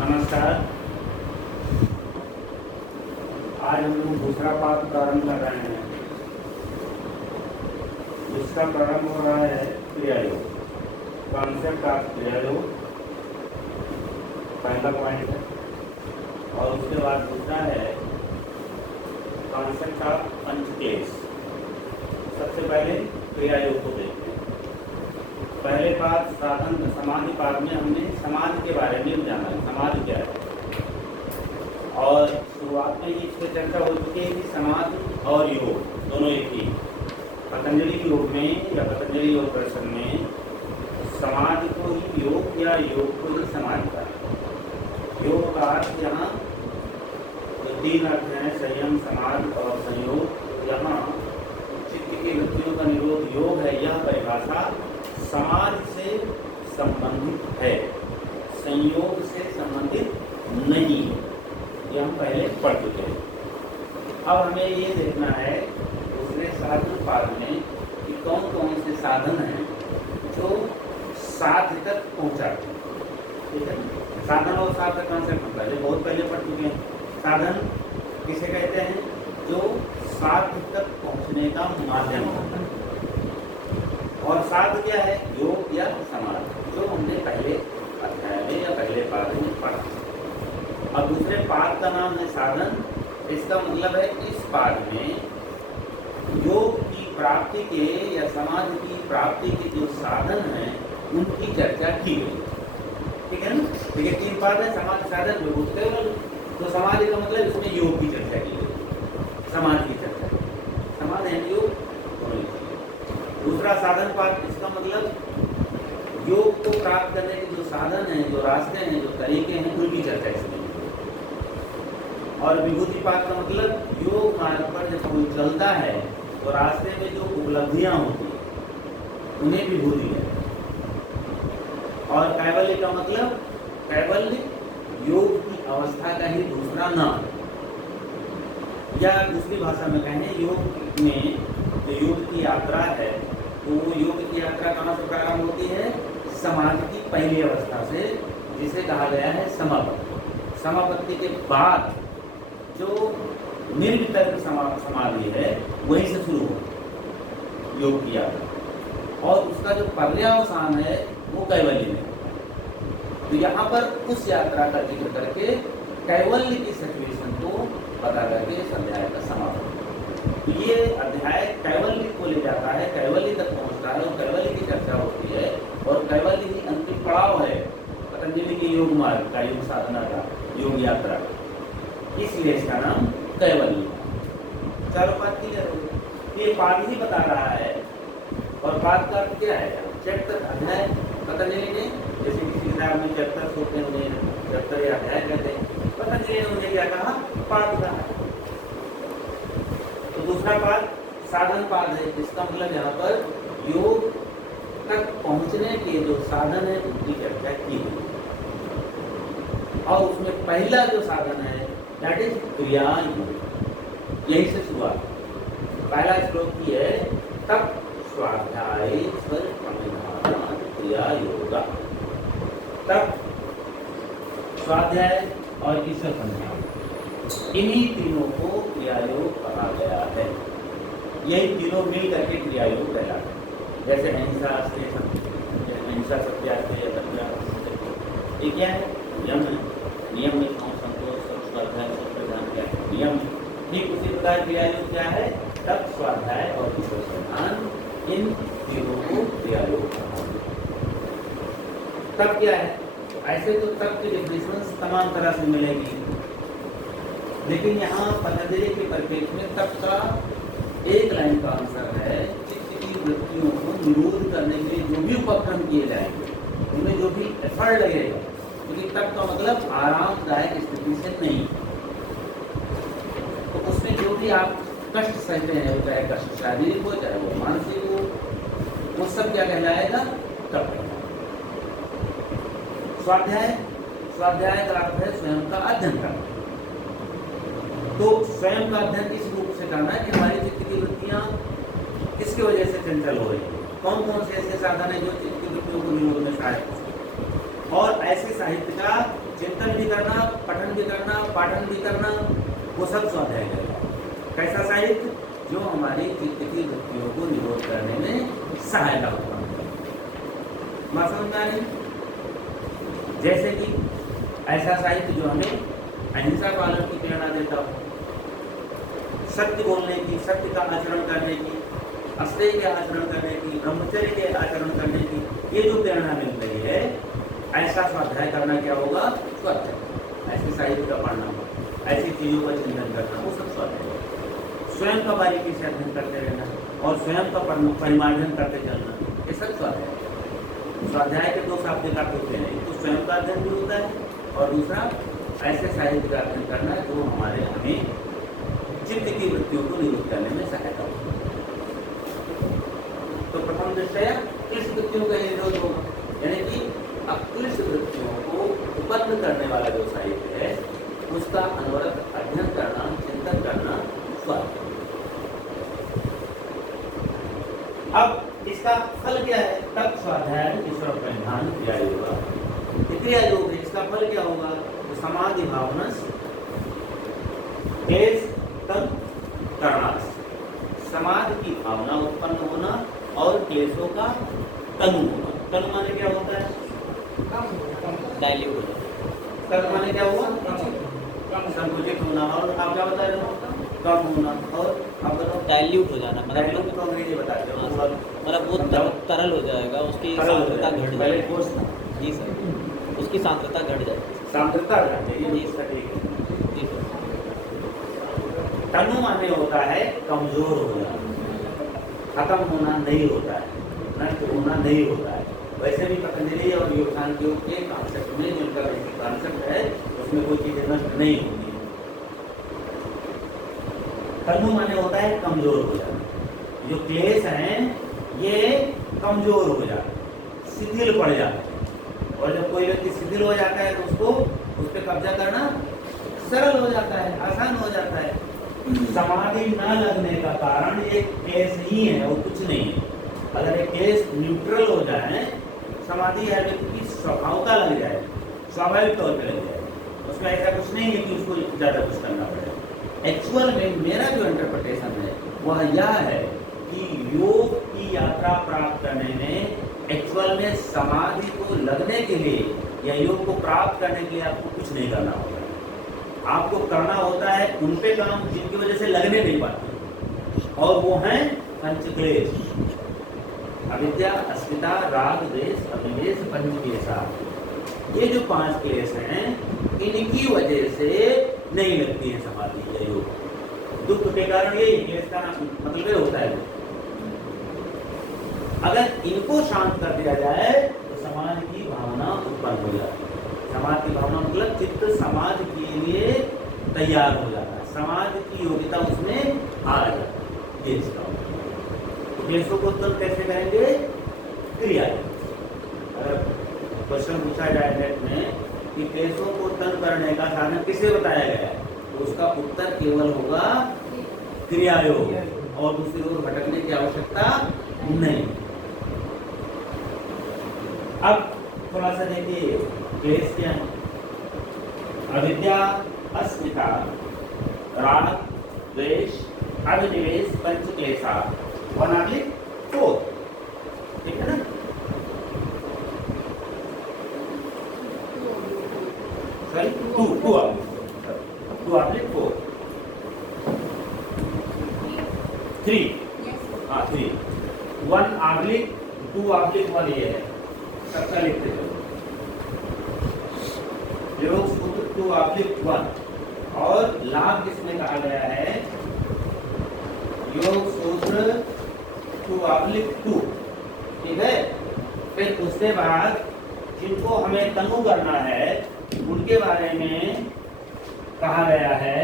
नमस्कार। आज हम लोग दूसरा पाठ प्रारंभ कर रहे हैं, जिसका प्रारंभ हो रहा है क्रियायोग, कॉन्सेप्ट ऑफ क्रियायोग, पहला पॉइंट है। और उसके बाद दूसरा है कॉन्सेप्ट ऑफ पंचकेश। सबसे पहले क्रियायोग को देखते हैं। पहले पाठ साधन समाधि पाठ में हमने समाधि के बारे में जाना है, समाधि क्या है। और शुरुआत में ही इस पर चर्चा हो चुकी है कि समाधि और योग दोनों एक ही। पतंजलि योग में या पतंजलि योग दर्शन में समाधि को ही योग या योग को ही समाधि का योग का अर्थ यहाँ जो तीन अर्थ हैं, संयम, समाधि और संयोग। यहाँ चित्त की वृत्तियों का निरोध योग है। यह परिभाषा समाधि से संबंधित है, संयोग से संबंधित नहीं है। यह हम पहले पढ़ चुके हैं। अब हमें ये देखना है दूसरे साधन पाठ में कि कौन कौन से साधन हैं जो साध्य तक पहुँचाते हैं। ठीक है, साधन और साध्य कॉन्सेप्ट हम पहले बहुत पहले पढ़ चुके हैं। साधन किसे कहते हैं? जो साध्य तक पहुँचने का माध्यम होता है। और साध्य क्या है? योग या समाधि, जो हमने पहले अध्याय में या पहले पाठ में पढ़ा। अब दूसरे पाठ का नाम है साधन। इसका मतलब है इस पाठ में योग की प्राप्ति के या समाधि की प्राप्ति के जो साधन हैं उनकी चर्चा की गई। ठीक है ना? देखिए तीन पाठ है, समाधि, साधन, योग। तो समाधि का मतलब इसमें योग की चर्चा की गई, समाधि की चर्चा की। समाधि है योग दोनों। दूसरा साधन पाठ, इसका मतलब योग को प्राप्त करने के जो साधन हैं, जो रास्ते हैं, जो तरीके हैं, उनकी चर्चा इसमें। और विभूति पाठ का मतलब योग मार्ग पर जब कोई चलता है तो रास्ते में जो उपलब्धियां होती हैं उन्हें विभूति है। और कैवल्य का मतलब, कैवल्य योग की अवस्था का ही दूसरा नाम, या दूसरी भाषा में कहें योग में जो योग की यात्रा है तो वो योग की यात्रा कहाँ से प्रारंभ होती है? समाधि की पहली अवस्था से, जिसे कहा गया है समापत्ति। समापत्ति के बाद जो निर्वितर्क समाधि है वहीं से शुरू हो योग की यात्रा, और उसका जो पर्यावसान है वो कैवल्य में। तो यहाँ पर उस यात्रा का जिक्र करके कैवल्य की सिचुएशन को पता करके इस अध्याय का समापन। ये अध्याय कैवल्य को ले जाता है, कैवल्य तक पहुँचता है और कैवल्य की चर्चा होती है। और कैवल्य ही अंतिम पड़ाव है पतंजलि के योग मार्ग का, योग साधना का, योग यात्रा का। इसलिए इसका नाम कैवल्य। चारों पाठ क्लियर हो गए। ये पाठ ही बता रहा है। और पाठ का क्या है? चैप्टर, अध्याय। पतंजलि ने जैसे किसी किताब में चैप्टर होते हैं, उन्हें चैप्टर या अध्याय कहते हैं। पतंजलि ने उन्हें क्या कहा? पाठ कहा। तो दूसरा पाठ साधन पाठ है। इसका मतलब यहाँ पर योग तक पहुँचने के जो साधन है उनकी चर्चा की गई। और उसमें पहला जो साधन है दैट इज क्रियायोग। यही से शुरुआत। पहला श्लोक की है तप स्वाध्याय स्वर प्रनिधान क्रियायोग। तप, स्वाध्याय और ईश्वर संध्यान, इन्हीं तीनों को क्रियायोग कहा गया है। यही तीनों मिल करके क्रियायोग कहलाते हैं। जैसे अहिंसा, अहिंसा, सत्याग्रह, सत्याग्रह, ये क्या है? नियम है। नियम में संतोष, स्वाध्याय, प्रधान क्या है? नियम। ठीक उसी प्रकार क्रियायोग क्या है? तप, स्वाध्याय और ईश्वर संधान, इन तीनों को क्रियायोग कहा। तप क्या है? ऐसे तो तप की डिफिनेशन तमाम तरह से मिलेगी, लेकिन यहाँ पतंजलि के परिप्रेक्ष्य में तप का एक लाइन का आंसर है चित्त की वृत्तियों को निरोध करने के लिए जो भी उपक्रम किए जाएंगे, उनमें जो भी एफर्ट लगेगा, क्योंकि तप का मतलब आरामदायक स्थिति से नहीं। तो उसमें जो भी आप कष्ट सहते हैं, चाहे कष्ट शारीरिक हो चाहे वो मानसिक हो, वो सब क्या कहलाएगा? तप। स्वाध्याय, स्वाध्याय का अर्थ है स्वयं का अध्ययन करना। तो स्वयं का अध्ययन इस रूप से करना है कि हमारी चित्त की वृत्तियां किसकी वजह से चंचल हो रही है, कौन कौन से ऐसे साधन है जो चित्त की वृत्तियों को निरोध में सहायक हो। और ऐसे साहित्य का चिंतन भी करना, पठन भी करना, पाठन भी करना, वो सब स्वाध्याय करेगा। कैसा साहित्य? जो हमारी चित्त की वृत्तियों को निरोध करने में सहायता होगा। बात समझ में आ रही? जैसे कि ऐसा साहित्य जो हमें अहिंसा पालन की प्रेरणा देता हो, सत्य बोलने की, सत्य का आचरण करने की, अस्तेय के आचरण करने की, ब्रह्मचर्य के आचरण करने की, ये जो प्रेरणा मिल रही है, ऐसा स्वाध्याय करना क्या होगा? स्वाध्याय। ऐसे साहित्य का पढ़ना, ऐसी चीजों का चिंतन करना, वो सब स्वाध्याय है। स्वयं का बारीकी से अध्ययन करते रहना और स्वयं का परिमार्जन करते चलना, ये सब स्वाध्याय है। स्वाध्याय के दो शाब्दिक अर्थ होते हैं, एक तो स्वयं का अध्ययन भी होता है और दूसरा ऐसे साहित्य का अध्ययन करना जो हमें चित्त की वृत्तियों को निरोध करने में सहायता होगी। तो प्रथम दृष्टया क्लिष्ट वृत्तियों का निरोध होगा, यानी कि अक्लिष्ट वृत्तियों को उत्पन्न करने वाला जो साहित्य है उसका अनवरत अध्ययन करना, चिंतन करना स्वाध्याय। अब इसका फल क्या है? तब स्वाध्याय ईश्वर परिधान क्रिया योग। क्रिया योग है, इसका फल क्या होगा? तो समाधि भावना क्लेश तन करणास, समाधि की भावना उत्पन्न होना और क्लेशों का तनु होना। तनु माने क्या होता है? डाइल्यूट। तनु माने क्या हुआ? संकुचित होना। और आप क्या बता रहे हो? कम होना। और आप बताओ? डाइल्यूट हो जाना, डाइल्यूट तो अंग्रेजी बताते हो। मतलब वो तरल हो जाएगा, उसकी सांद्रता घट जाएगी। जी सर, उसकी सांद्रता घट जाएगी। सांद्रता घट जाएगी, जी सर। जी सर। तनु माने होता है कमजोर हो जाना, खत्म होना नहीं होता है, नष्ट होना नहीं होता है। वैसे भी पतंजलि और योग के कॉन्सेप्ट में जिनका कॉन्सेप्ट है उसमें कोई चीजें नष्ट नहीं होती। तनु माने होता है कमजोर हो जाना। जो क्लेश हैं ये कमजोर हो जाते, शिथिल पड़ जाते हैं। और जब कोई व्यक्ति शिथिल हो जाता है तो उसको उस पर कब्जा करना सरल हो जाता है, आसान हो जाता है। समाधि न लगने का कारण एक क्लेश ही है और कुछ नहीं है। अगर एक क्लेश न्यूट्रल हो जाए, समाधि है व्यक्ति की स्वभावता लग जाए, स्वाभाविक तौर पर लग जाए, उसमें ऐसा कुछ नहीं है कि उसको ज्यादा कुछ करना पड़े। एक्चुअल में मेरा जो इंटरप्रिटेशन है वह यह है कि योग की यात्रा प्राप्त करने में एक्चुअल में समाधि को लगने के लिए या योग को प्राप्त करने के लिए आपको कुछ नहीं करना होगा। आपको करना होता है उन पे काम जिनकी वजह से लगने नहीं पाते, और वो हैं पंचक्लेश, अविद्या, अस्मिता, राग, द्वेष, अभिनिवेश, पंचक्लेशा। ये जो 5 क्लेश हैं इनकी वजह से नहीं लगती है समाधि या योग। दुख के कारण यही क्लेश का मतलब ये होता है। अगर इनको शांत कर दिया जाए तो समाधि की भावना उत्पन्न हो जाती है। समाधि की भावना मतलब चित्त समाधि के लिए तैयार हो जाता है, समाधि की योग्यता उसमें आ जाती है। ये इसका क्लेशों को उत्पन्न कैसे करेंगे? क्रिया। अगर क्वेश्चन पूछा जाए नेट में कि क्लेशों को उत्पन्न करने का साधन किसे बताया गया है, तो उसका उत्तर केवल होगा क्रिया योग, और दूसरी ओर भटकने की आवश्यकता नहीं। अब थोड़ा सा देखिए क्लेश क्या है। अविद्या, अस्मिता, राग, द्वेष, अभिनिवेश, पंचक्लेशा, 1/4। ठीक है ना? सॉरी 2/4। 3। हाँ 3। 1/2/1 ये है, सबका लिखते चलो। योग सूत्र 2/1 और लाभ किसमें कहा गया है? योग सूत्र 2/2। ठीक है। फिर उसके बाद जिनको हमें तनु करना है उनके बारे में कहा गया है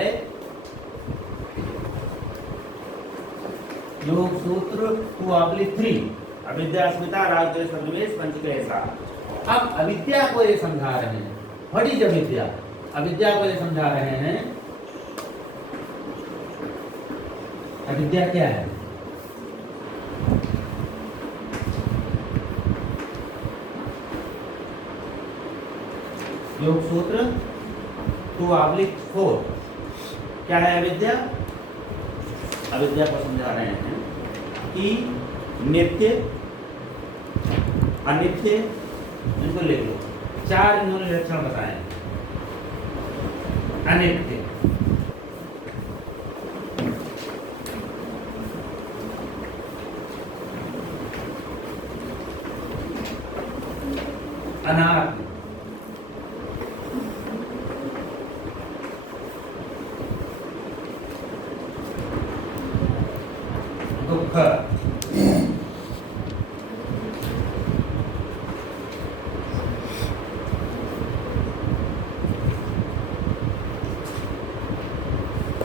योग सूत्र 2/3, अविद्या, अस्मिता, राग, द्वेष, अभिनिवेश, पंचक्लेशा। अब अविद्या को ये समझा रहे हैं। व्हाट इज अविद्या? अविद्या को ये समझा रहे हैं। अविद्या क्या है? योग सूत्र 2/4 क्या है अविद्या? अविद्या को समझा रहे हैं कि नित्य, अनित्य, इनको लिख लो। 4 इन्होंने लक्षण बताए। अनित्य, अनात्म, दुख,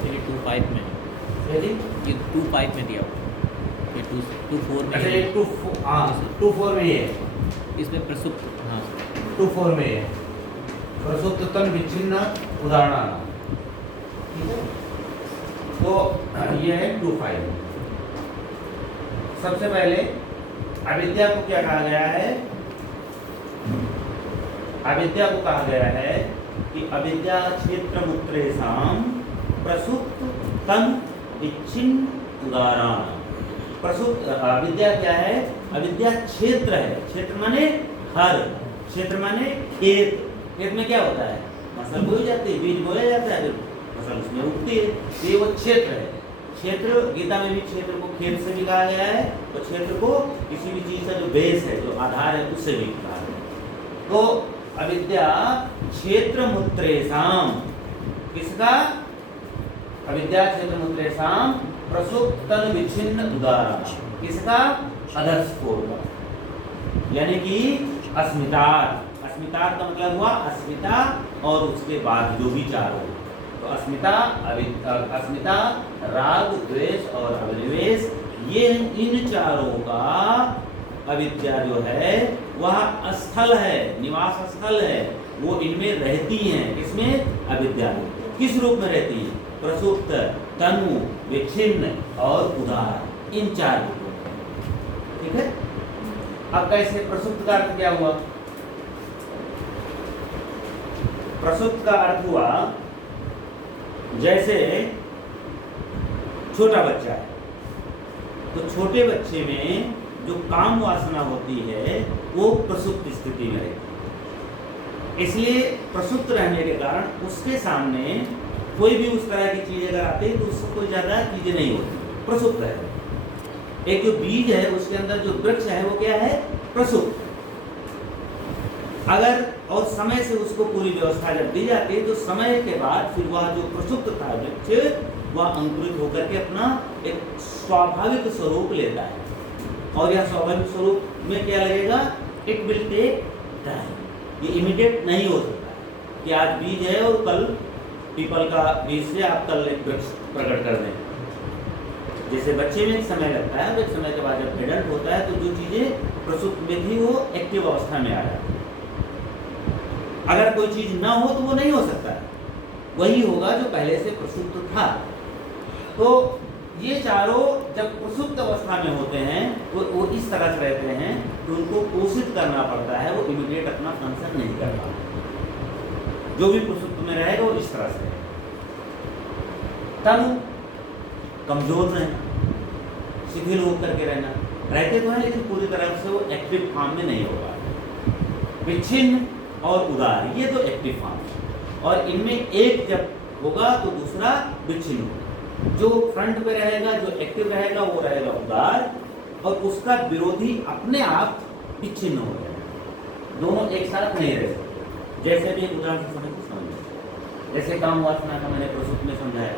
ये 2.5 में, यदि ये 2.5 में दिया हुआ, ये 2.4 में अच्छा है। ये 2/4 में ही है, इसमें प्रसुप्त, हाँ 2/4 में है प्रसुप्त तन विच्छिन्न उदाहरण। ठीक है, तो ये है 2/5। सबसे पहले अविद्या को क्या कहा गया है? अविद्या को कहा गया है कि अविद्या क्षेत्र मुत्रेषाम प्रसुप्त तन विच्छिन्न उदाहरण। प्रसुप्त अविद्या क्या है? अविद्या क्षेत्र है। क्षेत्र माने हर, क्षेत्र माने खेत। खेत में क्या होता है? फसल बोई जाती है, बीज बोया जाता है, फसल उसमें उगती है, ये वो क्षेत्र है। क्षेत्र, गीता में भी क्षेत्र को खेत से भी कहा गया है, और क्षेत्र को किसी भी चीज का जो बेस है, जो आधार है, उससे भी कहा गया है। तो अविद्या क्षेत्र मुत्रेषाम, किसका? अविद्या क्षेत्र मुत्रेषाम प्रसुप्त तन विच्छिन्न उदाहरण, किसका? अधस्फोट का, यानी कि अस्मितार। अस्मितार का मतलब हुआ अस्मिता और उसके बाद जो भी चार हो। तो अस्मिता, अस्मिता, राग, द्वेष और अभिनिवेश, ये इन चारों का अविद्या जो है वह स्थल है, निवास स्थल है, वो इनमें रहती हैं। किसमें? अविद्या में। किस रूप में रहती है? प्रसुप्त, तनु, विच्छिन्न और उदार, इन चार रूपों में। ठीक है, अब कैसे? प्रसुप्त का अर्थ क्या हुआ? प्रसुप्त का अर्थ हुआ जैसे छोटा बच्चा है, तो छोटे बच्चे में जो काम वासना होती है वो प्रसुप्त स्थिति में रहती है। इसलिए प्रसुप्त रहने के कारण उसके सामने कोई भी उस तरह की चीज अगर आती है तो उससे कोई ज्यादा चीजें नहीं होती, प्रसुप्त है। एक जो बीज है उसके अंदर जो वृक्ष है वो क्या है? प्रसुप्त। अगर और समय से उसको पूरी व्यवस्था जब दी जाती है तो समय के बाद फिर वह जो प्रसुप्त था वृक्ष, वह अंकुरित होकर के अपना एक स्वाभाविक स्वरूप लेता है। और यह स्वाभाविक स्वरूप में क्या लगेगा? It will take time. ये इमीडिएट नहीं हो सकता कि आज बीज है और कल पीपल का बीज से आप कल एक वृक्ष प्रकट कर दें। जैसे बच्चे में एक समय लगता है, एक समय के बाद जब एडल्ट होता है तो जो चीजें प्रसुप्त में थी वो एक्टिव अवस्था में आ जाती है। अगर कोई चीज ना हो तो वो नहीं हो सकता, वही होगा जो पहले से प्रसुप्त था। तो ये चारों जब प्रसुप्त अवस्था में होते हैं वो इस तरह से रहते हैं कि उनको पोषित करना पड़ता है, वो इमीडिएट अपना फंक्शन नहीं कर पाते। जो भी प्रसुप्त में रहेगा वो इस तरह से रहेगा। तनु, कमजोर रहना, शिथिल होकर के रहना, रहते तो हैं लेकिन पूरी तरह से वो एक्टिव फॉर्म में नहीं होगा। विच्छिन्न और उदार, ये तो एक्टिव फॉर्म है, और इनमें एक जब होगा तो दूसरा विच्छिन्न होगा। जो फ्रंट पे रहेगा, जो एक्टिव रहेगा वो रहेगा उदार, और उसका विरोधी अपने आप विच्छिन्न हो जाएगा। दोनों एक साथ नहीं रह सकते। जैसे भी एक उदाहरण से समझ, जैसे काम वासना का मैंने प्रसुप्त में समझाया,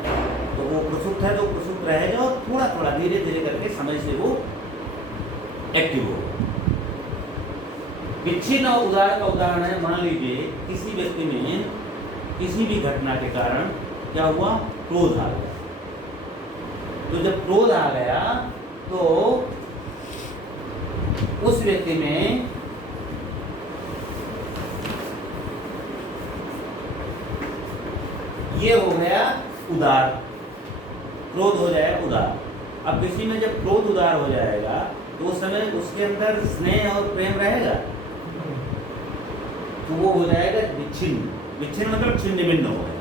तो वो प्रसुप्त है तो प्रसुप्त रहेगा और थोड़ा थोड़ा धीरे धीरे करके समय से वो एक्टिव होगा। विच्छिन्न और उदार का उदाहरण है, मान लीजिए किसी व्यक्ति में किसी भी घटना के कारण क्या हुआ? क्रोध आ गया। तो जब क्रोध आ गया तो उस व्यक्ति में ये हो गया उदार, क्रोध हो जाएगा उदार। अब किसी में जब क्रोध उदार हो जाएगा तो उस समय उसके अंदर स्नेह और प्रेम रहेगा? तो वो हो जाएगा विच्छिन्न। विच्छिन्न मतलब छिन्न भिन्न हो गया।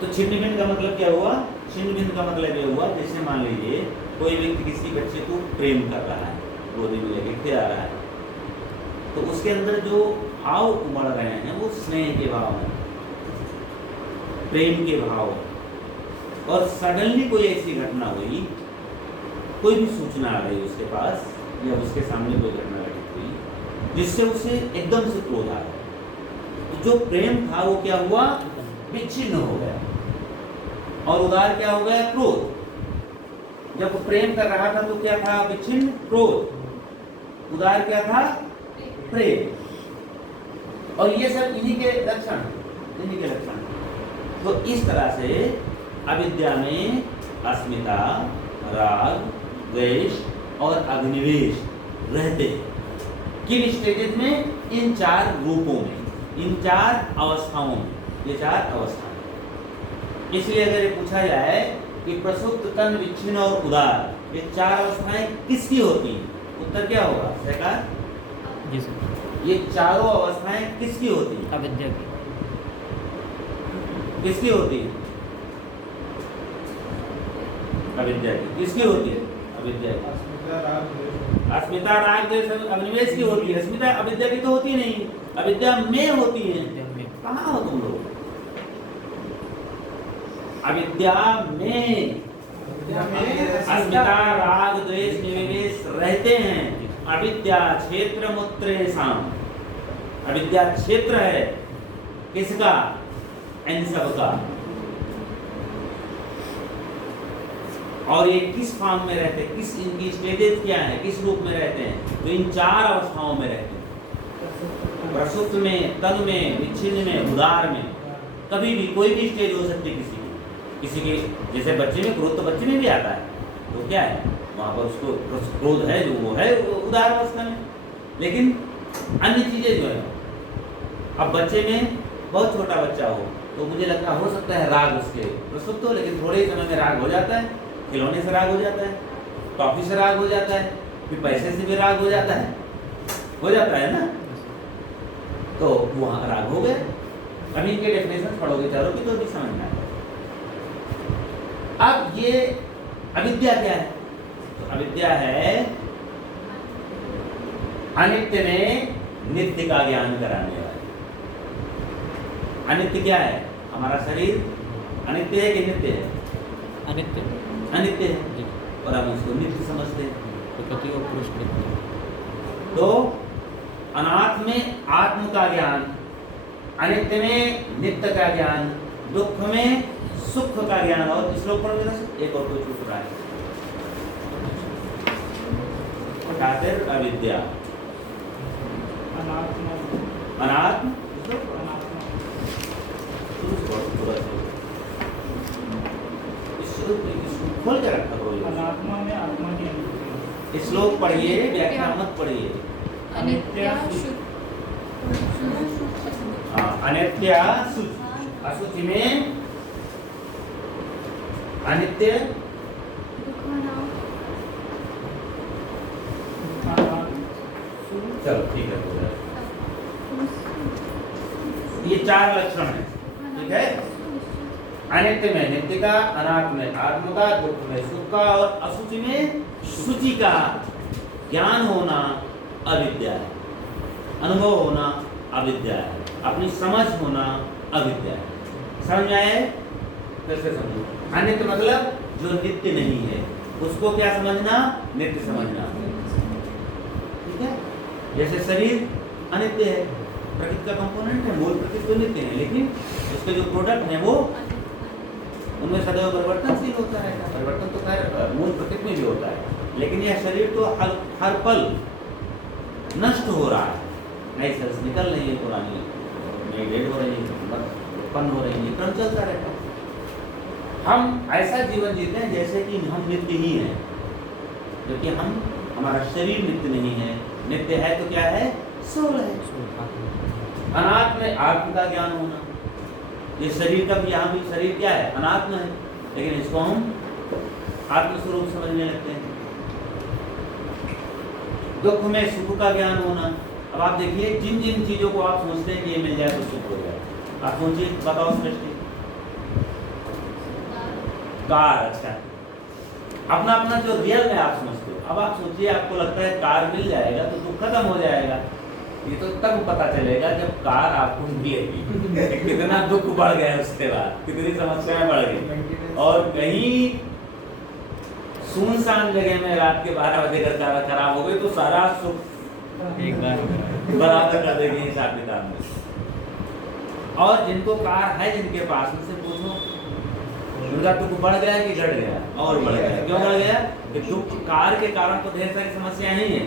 तो छिन्न भिन्न का मतलब क्या हुआ? छिन्न भिन्न का मतलब ये हुआ, जैसे मान लीजिए कोई व्यक्ति किसी बच्चे को प्रेम कर रहा है, गोदी में लेके खिला रहा है, तो उसके अंदर जो भाव उमड़ रहे हैं वो स्नेह के भाव हैं, प्रेम के भाव। और सडनली कोई ऐसी घटना हुई, कोई भी सूचना आ गई उसके पास या उसके सामने कोई घटना घटित हुई जिससे उसे एकदम से क्रोध आ गया, तो जो प्रेम था वो क्या हुआ? विच्छिन्न हो गया। और उदार क्या हो गया? क्रोध। जब प्रेम कर रहा था तो क्या था? विच्छिन्न क्रोध। उदार क्या था? प्रेम। और ये सब इन्हीं के लक्षण, इन्हीं के लक्षण। तो इस तरह से अविद्या में अस्मिता, राग, द्वेष और अभिनिवेश रहते हैं। किन स्टेजेस में? इन 4 रूपों में, इन 4 अवस्थाओं में। ये 4 अवस्थाएं। इसलिए अगर ये पूछा जाए कि प्रसुप्त, तन, विच्छिन्न और उदार, ये 4 अवस्थाएं किसकी होती हैं, उत्तर क्या होगा सरकार? जी सर। ये चारों अवस्थाएं किसकी होती हैं? अविद्या की। किसकी होती है? अविद्या की। किसकी होती है? अविद्या की। अस्मिता, राग, द्वेष, अभिनिवेश की होती है। अस्मिता अविद्या की तो होती नहीं, अविद्या में होती है। कहाँ हो तुम लोग? अविद्या में अस्मिता, राग, द्वेष, निवेश रहते हैं। अविद्या क्षेत्र मुत्रेषाम्। अविद्या क्षेत्र है किसका? इन सब का। और ये किस फॉर्म में रहते हैं? किस इनकी स्टेजेस क्या है? किस रूप में रहते हैं? तो इन 4 अवस्थाओं में रहते हैं। प्रसुप्त में, तन में, विच्छिन्न में, उदार में। कभी भी कोई भी स्टेज हो सकती है किसी की। जैसे बच्चे में क्रोध तो बच्चे में भी आता है, तो क्या है वहाँ पर उसको क्रोध है, जो वो है उदार अवस्था में। लेकिन अन्य चीजें जो है, अब बच्चे में बहुत छोटा बच्चा हो तो मुझे लगता हो सकता है राग उसके प्रसुप्त हो, लेकिन थोड़े ही समय में राग हो जाता है। खिलौने से राग हो जाता है, टॉफी से राग हो जाता है, फिर पैसे से भी राग हो जाता है ना। तो वहाँ राग हो गया। अभी इनके डेफिनेशन पढ़ोगे चारों की तो भी समझ में आएगा। अब ये अविद्या क्या है? तो अविद्या है अनित्य में नित्य का ज्ञान कराने वाली। अनित्य क्या है? हमारा शरीर अनित्य है कि नित्य है? अनित्य। अनित्य है, और हम उसको नित्य समझते हैं। प्रकृति और पुरुष नित्य। तो अनात्म में आत्म का ज्ञान, अनित्य में नित्य का ज्ञान, दुख में सुख का ज्ञान। और श्लोक पर एक और कोई छूट रहा है, खातिर अविद्या, अनात्म, खोल के रखा करो। अनात्मा में आत्मा की अनुभूति। श्लोक पढ़िए, व्याख्या मत पढ़िए। अनित्या अनित्या अशुचि में अनित्य चलो ठीक है, हो जाएगा। ये 4 लक्षण है, ठीक है। अनित्य में नित्य का, अनात्म में आत्म का, दुख में सुख का, और अशुचि में शुचि का ज्ञान होना अविद्या है। अनुभव होना अविद्या है। अपनी समझ होना अविद्या है। समझ में आए? कैसे समझो? अनित्य मतलब जो नित्य नहीं है, उसको क्या समझना? नित्य समझना। ठीक है। जैसे शरीर अनित्य है, प्रकृति का कंपोनेंट है, मूल प्रकृति तो नित्य है, लेकिन उसके जो प्रोडक्ट है वो उनमें सदैव परिवर्तनशील होता है। परिवर्तन तो खैर मूल प्रकृति में भी होता है, लेकिन यह शरीर तो हर पल नष्ट हो रहा है। नई सेल्स निकल रही है, पुरानी नई डेड हो रही है, उत्पन्न हो रही है, क्रम चलता रहता है। हम ऐसा जीवन जीते हैं जैसे कि हम नित्य ही हैं, क्योंकि हमारा शरीर नित्य नहीं है। नित्य है तो क्या है? सोल है। अनात्म में आत्म का ज्ञान होना। ये शरीर का भी, यहाँ भी शरीर क्या है? अनात्म है, लेकिन इसको हम आत्मस्वरूप समझने लगते हैं। दुख में सुख का ज्ञान होना। अब आप देखिए जिन जिन चीजों को आप सोचते हैं कि ये मिल जाए तो सुख हो जाए, आप सोचिए, बताओ सृष्टि। कार, अच्छा, अपना अपना जो रियल में आप समझते हो। अब आप सोचिए, आपको लगता है कार मिल जाएगा तो दुख खत्म हो जाएगा। ये तो तब पता चलेगा जब कार आपको मिलेगी कितना दुख बढ़ गया, उसके बाद कितनी समस्याएं बढ़ गई। और कहीं सुनसान जगह में रात के 12 बजे अगर कार खराब हो गई तो सारा सुख एक बार बराबर कर देगी हिसाब किताब में। और जिनको कार है, जिनके पास, उनसे पूछो उनका दुख बढ़ गया कि घट गया? और बढ़ गया। क्यों बढ़ गया? कि दुख कार के कारण तो ढेर सारी समस्याएं नहीं है,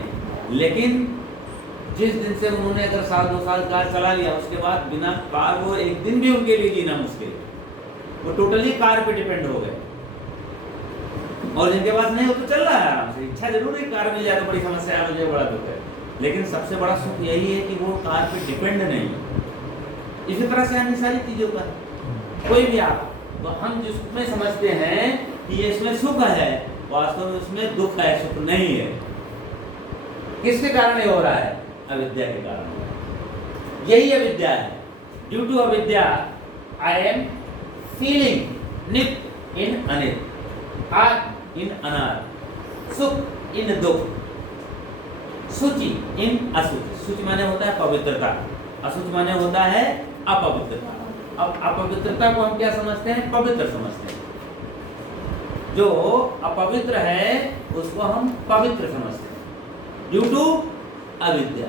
लेकिन जिस दिन से उन्होंने अगर 1-2 साल कार चला लिया, उसके बाद बिना कार वो एक दिन भी उनके लिए जीना मुश्किल, वो टोटली कार पे डिपेंड हो गए। और जिनके पास नहीं हो तो चल रहा है आराम से, इच्छा जरूर है कार मिल जाए तो बड़ी समस्या है, मुझे बड़ा दुख है, लेकिन सबसे बड़ा सुख यही है कि वो कार पे डिपेंड नहीं है। इसी तरह से अन्य सारी चीजों का कोई भी आप, तो हम जिसमें समझते हैं कि ये इसमें सुख है, वास्तव में उसमें दुख है, सुख नहीं है। किसके कारण ये हो रहा है? अविद्या के कारण। यही अविद्या है। ड्यू टू अविद्या आई एम फीलिंग नित इन अनित, आत इन अनात, सुख इन दुख, शुचि इन अशुचि। शुचि माने होता है पवित्रता, अशुचि माने होता है अपवित्रता। अब अपवित्रता को हम क्या समझते हैं? पवित्र समझते हैं। जो अपवित्र है उसको हम पवित्र समझते हैं, ड्यू टू अविद्या।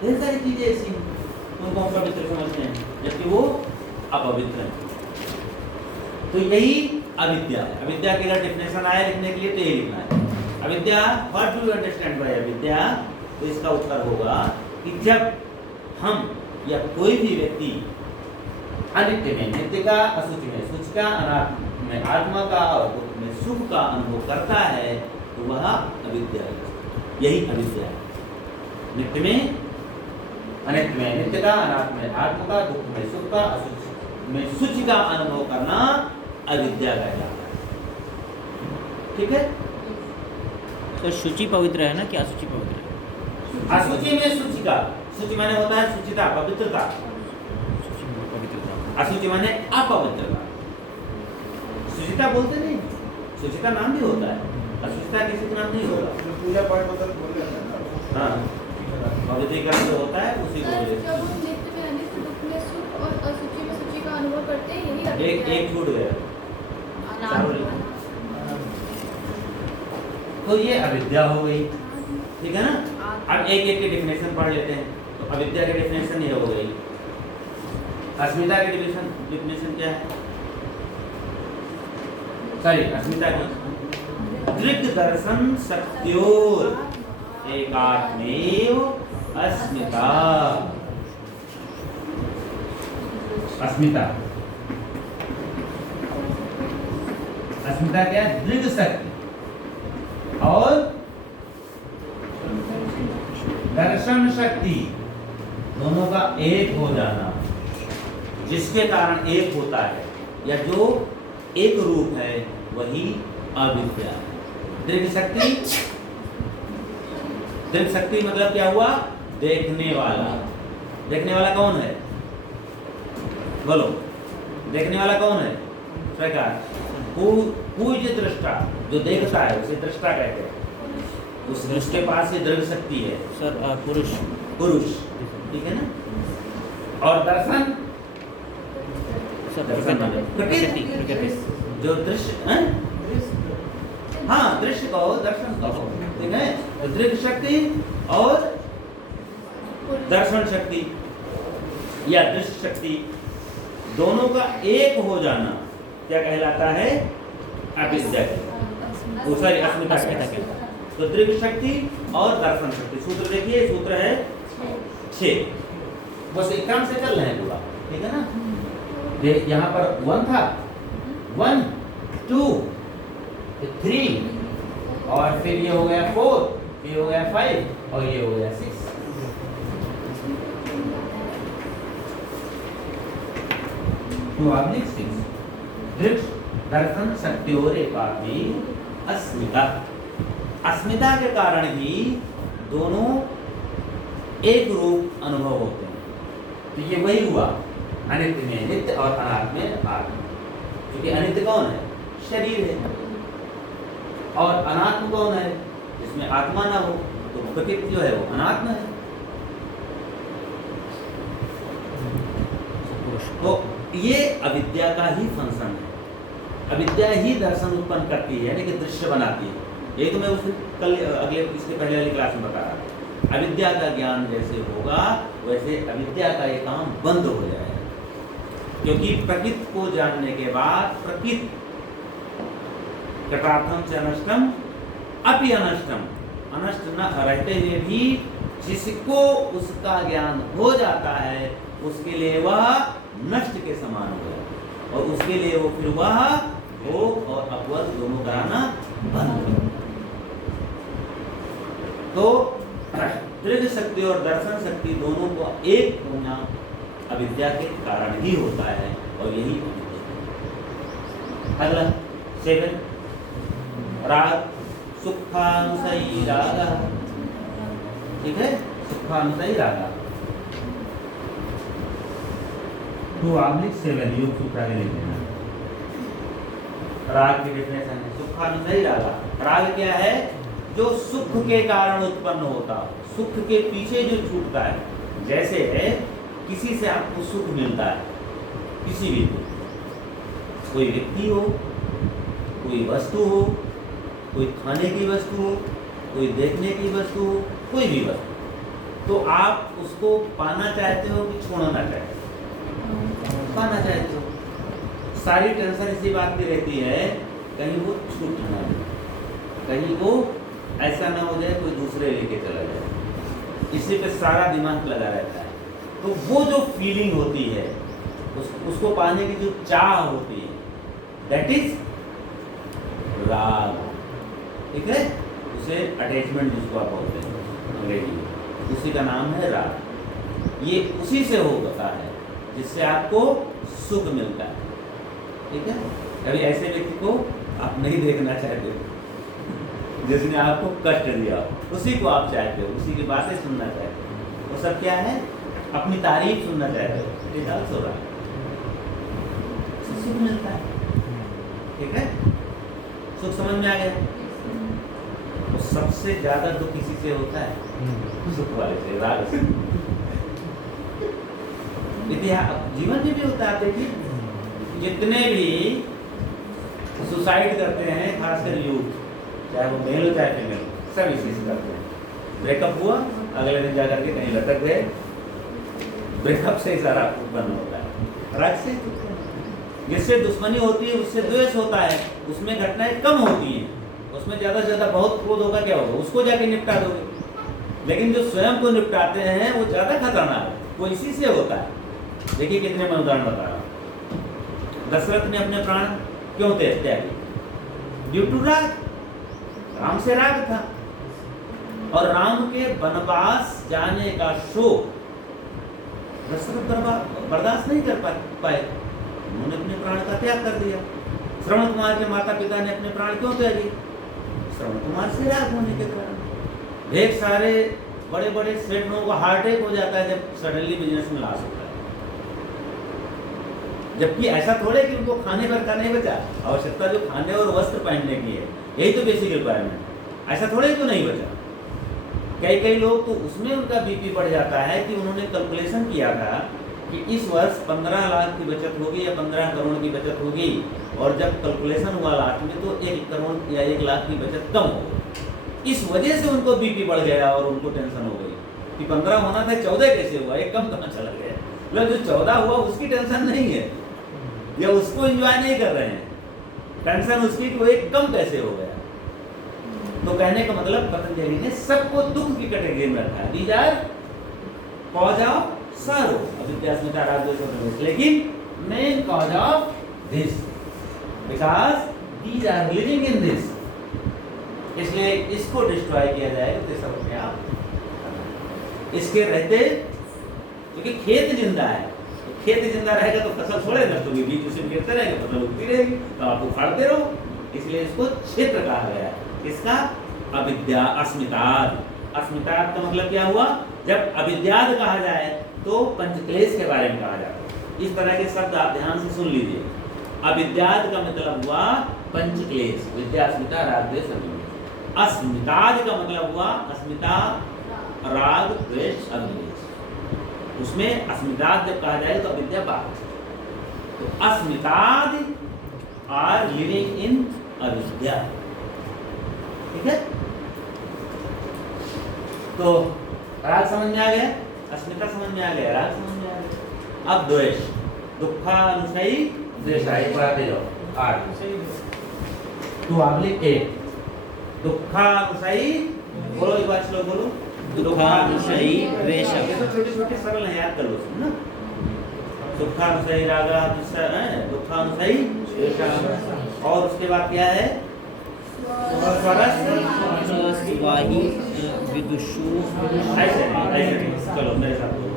ढेर सारी चीजें ऐसी हैं उनको हम पवित्र समझते हैं, जबकि वो अपवित्र है। तो यही अविद्या है। अविद्या के लिए डेफिनेशन आया लिखने के लिए, तो यही लिखना है अविद्या। What do you understand by अविद्या? तो इसका उत्तर होगा कि जब हम या कोई भी व्यक्ति अनित्य में, नित्य का अशुचि में, शुचि का अनात्म में, आत्मा का और दुख में सुख का अनुभव करता है, तो वह अविद्या है। यही अविद्या है। नित्य में, अनित्य में, नित्य का अनात्म में, आत्मा का, दुख में, सुख का, अशुचि में शुचि का अनुभव करना अविद्या कहलाता है। ठीक है? तो शुचि पवित्र है ना कि अशुचि पवित्र है? अशुचि में शुचि का, शुचि माने होता है शुचिता, पवित्रता, अशुचि माने अपवित्रता। शुचिता बोलते नहीं, शुचिता नाम भी होता है, अशुचिता किसी का नाम नहीं होता। पूजा पाठ मतलब बोल रहे हैं ना। हाँ, पवित्रीकरण जो होता है उसी को बोलते जब हम नित्य में अनित्य, दुख में सुख और अशुचि में शुचि का अनुभव करते हैं, यही हैं। अविद्या है। एक छूट गया, तो ये अविद्या हो गई। ठीक है ना? अब एक एक की डेफिनेशन पढ़ लेते हैं। तो अविद्या की डेफिनेशन ये हो गई। अस्मिता की डेफिनेशन क्या है? सॉरी, अस्मिता की दृग् दर्शन शक्त्योर एकात्मेव अस्मिता। अस्मिता, अस्मिता क्या है? दृग् शक्ति और दर्शन शक्ति दोनों का एक हो जाना, जिसके कारण एक होता है या जो एक रूप है, वही अविद्या है। दृग् शक्ति, दृग् शक्ति मतलब क्या हुआ? देखने वाला। देखने वाला कौन है? बोलो, देखने वाला कौन है? प्रकाश। पूज्य दृष्टा, जो देखता है उसे दृष्टा कहते हैं। उसके पास ये दृग् शक्ति है। सर पुरुष, पुरुष, ठीक है ना? और दर्शन, सर दर्शन माने प्रकृति, प्रकृति जो दृश्य है, हाँ, दृश्य कहो, दर्शन कहो, ठीक है? तो दृग् शक्ति और दर्शन शक्ति या दृश्य शक्ति दोनों का एक हो जाना क्या कहलाता है? अविद्या। सॉरी, अस्मिता कहलाता है। तो दृग् शक्ति और दर्शन शक्ति, सूत्र देखिए, सूत्र है 6। बस एक काम से चल रहे हैं पूरा, ठीक है ना? यहाँ पर 1 था, 1 2 3 और फिर ये हो गया 4, ये हो गया 5 और ये हो गया 6। दृग् दर्शन शक्त्योर एकात्मेव अस्मिता। अस्मिता के कारण ही दोनों एक रूप अनुभव होते हैं। तो ये वही हुआ, अनित्य में नित्य और अनात्म में आत्मा। क्योंकि अनित्य कौन है? शरीर है। और अनात्म कौन है? जिसमें आत्मा ना हो, तो प्रकृति जो है वो अनात्म है। तो ये अविद्या का ही फंक्शन है। अविद्या ही दर्शन उत्पन्न करती है, यानी कि दृश्य बनाती है। यही तो मैं उस कल अगले इसके पहले वाली क्लास में बता रहा था। अविद्या का ज्ञान जैसे होगा वैसे अविद्या का ये काम बंद हो जाएगा। क्योंकि प्रकृति को जानने के बाद प्रकृति कटार्थम च अनष्टम अपि अनष्टम, अनष्ट न रहते हुए भी जिसको उसका ज्ञान हो जाता है उसके लिए वह नष्ट के समान हो जाता है, और उसके लिए वो फिर वह भोग और अपवर्ग दोनों कराना बंद हो। तो दृढ़ शक्ति और दर्शन शक्ति दोनों को एक होना अविद्या के कारण ही होता है, और यही अविद्या। अगला 7 राग सुखानुसयी रागा, ठीक है, सुखानुसयी रागा 2/7 योग सूत्र के लिखते हैं। राग की डेफिनेशन है सुखानुसयी रागा। राग क्या है? जो सुख के कारण उत्पन्न होता, सुख के पीछे जो छूटता है। जैसे है किसी से आपको सुख मिलता है, किसी भी को, कोई व्यक्ति हो, कोई वस्तु हो, कोई खाने की वस्तु हो, कोई देखने की वस्तु हो, कोई भी वस्तु, तो आप उसको पाना चाहते हो कि छोड़ना चाहते हो? पाना चाहते हो। सारी टेंशन इसी बात की रहती है कहीं वो छूट ना जाए, कहीं वो ऐसा ना हो जाए कोई दूसरे लेके चला जाए, इसी पे सारा दिमाग लगा रहता है। तो वो जो फीलिंग होती है उसको पाने की जो चाह होती है, दैट इज राग, ठीक है। उसे अटैचमेंट जिसको आप बोलते हैं अंग्रेजी में, उसी का नाम है राग। ये उसी से होता है जिससे आपको सुख मिलता है, ठीक है। कभी ऐसे व्यक्ति को आप नहीं देखना चाहते जिसने आपको कष्ट दिया, उसी को आप चाहते हो, उसी की बातें सुनना चाहते हो। वो सब क्या है? अपनी तारीफ सुनना चाहते हो, ये गलत हो रहा है। सुख मिलता है, ठीक है। सुख समझ में आ गया? तो सबसे ज्यादा दुख किसी से होता है? सुख वाले से, राग से। इतिहास जीवन में भी होता है। देखिए जितने भी सुसाइड करते हैं, खासकर यूथ, चाहे वो मेल हो चाहे फीमेल, सब इसी से करते हैं। ब्रेकअप हुआ, अगले दिन जाकर के कहीं लटक गए, ब्रेकअप से ही सारा उत्पन्न होता है। राग से जिससे दुश्मनी होती है उससे द्वेष होता है, उसमें घटनाएं कम होती हैं, उसमें ज़्यादा से ज़्यादा बहुत क्रोध होगा, क्या होगा? उसको जाके निपटा दोगे। लेकिन जो स्वयं को निपटाते हैं वो ज़्यादा खतरनाक है, वो इसी से होता है। देखिए कितने मैं उदाहरण बता रहा हूँ। दशरथ ने अपने प्राण क्यों त्यागे? ड्यू टू राग, राम से राग था। और राम के वनवास जाने का शोक दशरथ बर्दाश्त नहीं कर पाए, उन्होंने अपने प्राण का त्याग कर दिया। श्रवण कुमार के माता पिता ने अपने प्राण क्यों त्यागे? श्रवण कुमार से राग होने के कारण। ढेर सारे बड़े बड़े सेठों को हार्ट अटैक हो जाता है जब सडनली बिजनेस में लॉस होता है, जबकि ऐसा थोड़े कि उनको खाने भर का नहीं बचा, आवश्यकता जो खाने और वस्त्र पहनने की है, यही तो बेसिक रिक्वायरमेंट, ऐसा थोड़े तो नहीं बचा। कई लोग तो उसमें उनका बीपी बढ़ जाता है कि उन्होंने कैलकुलेशन किया था कि इस वर्ष 15 लाख की बचत होगी या 15 करोड़ की बचत होगी, और जब कैलकुलेशन हुआ लास्ट में तो 1 करोड़ या 1 लाख की बचत कम हो गई। इस वजह से उनको बीपी बढ़ गया और उनको टेंशन हो गई कि 15 होना था 14 कैसे हुआ, एक कम कहाँ चला गया। मतलब जो 14 हुआ उसकी टेंशन नहीं है, या उसको एंजॉय नहीं कर रहे हैं, टेंशन उसकी कि वो एक कम कैसे हो गया। तो कहने का मतलब पतंजलि ने सबको दुख की कैटेगरी में रखा है। These are cause of sorrow, अविद्यास्मिता राग द्वेष और मोह, लेकिन main cause of this because these are living in this, इसलिए इसको डिस्ट्रॉय किया जाएगा तो सब अपने आप इसके रहते, क्योंकि खेत जिंदा है, तो खेत जिंदा रहेगा तो फसल थोड़े नष्ट होगी, बीज उसे गिरते रहेंगे, फसल उगती रहेगी, तो आप उखाड़ते रहो। इसलिए इसको क्षेत्र कहा गया है। इसका अविद्या अस्मिताद, अस्मिताद का मतलब क्या हुआ? जब अविद्याद कहा जाए तो पंचक्लेश के बारे में कहा जाता है। इस तरह के शब्द आप ध्यान से सुन लीजिए। अविद्याद का मतलब हुआ पंचक्लेश, विद्या, अस्मिता, राग, द्वेष, अभिनिवेश। अस्मिताद का मतलब हुआ अस्मिता, राग, द्वेष, अभिनिवेश। उसमें अस्मिताद जब कहा जाए तो अविद्या बात, तो अस्मिताद आर लिविंग इन अविद्या। ठीक है, तो राग समझ में आ गया, अस्मिता समझ में आ गया, राग समझ में आ गया। अब द्वेष, दुखानुशयी द्वेषाय, पढ़ाते जाओ। 8 तो आप लिख 1 दुखानुशयी, बोलो एक बार श्लोक बोलो। दुखानुशयी द्वेष। ये तो छोटे छोटे सरल है, याद कर लो ना। दुखानुशयी रागा, दुखानुशयी द्वेषः, और उसके बाद क्या है? स्वरस्वाही विदुषु। ऐसे चलो मेरे साथ बोलो।